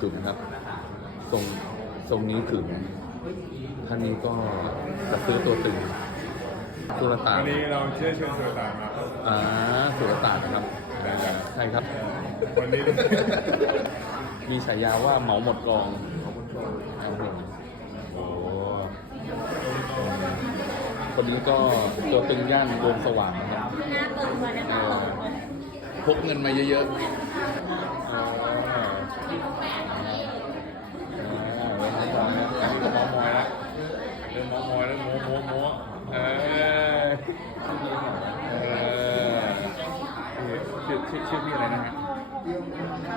ขึงครับทรงทรงนี้ขึงท่านนี้ก็จะซื้อตัวตึงสุรตานวันนี้เราเชื่อเชิญสุรตานมาครับอ่าสุรตานนะครับใช่ครับ วันนี้ มีฉายาว่าเหมาหมดกองครับผมโอ้คนนี้ก็ตัวตึงย่านวงสว่างนะครับหน้าเปิดมานะคะพกเงินมาเยอะๆอ่าอ่าเริ่มมองแล้วอันนี้ก็มองมอยแล้วเริ่มมองมอยแล้ว โม้โม้โม้เออเออชื่อชื่อชื่อพี่อะไรนะฮะ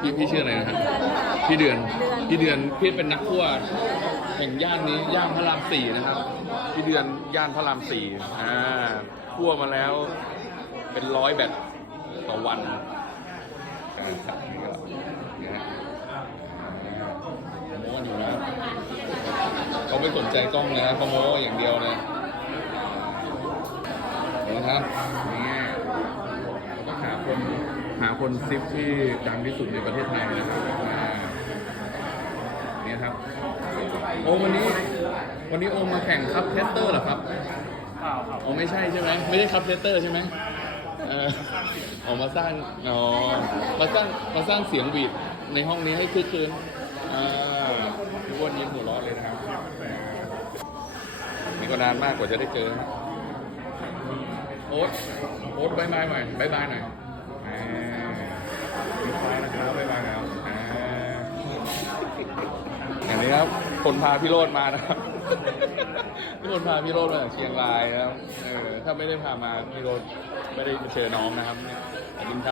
พี่พี่ชื่ออะไรนะฮะพี่เดือนพี่เดือนพี่เป็นนักทั่วแห่งย่านนี้ย่านพระรามสี่นะครับพี่เดือนย่านพระรามสี่อ่าทั่วมาแล้วเป็นร้อยแบบต่อวันการสักนี่ก็นะฮะโม้กันอยู่นะ เขาไม่สนใจกล้องนะเขาโม้อย่างเดียวเลยนะครับนี่เราก็หาคนหาคนซิปที่ดังที่สุดในประเทศไทยนะครับอ่าเนี่ยครับโอวันนี้วันนี้โอมมาแข่งคัพเทสเตอร์เหรอครับเปล่าครับโอไม่ใช่ใช่ไหมไม่ใช่คัพเทสเตอร์ใช่ไหมเออออกมาสร้างอ๋อมาสร้างมาสร้างเสียงบีดในห้องนี้ให้คึกคืนอ่าทุกวันยิ้มหัวเร้อนเลยนะครับ นี่ก็นานมากกว่าจะได้เจอนะโอ๊ตโอ๊ตบายบายหน่อยบายบายหน่อยอ่ามีไฟนะครับบายบายแล้วอ่าอย่างนี้ครับคนพาพี่โรดมานะครับพี่โรดพาพี่โรดมาจากเชียงรายนะครับเออถ้าไม่ได้พามาพี่โรดไม่ได้เจอน้องนะครับเนี่ยขอบคุณครับ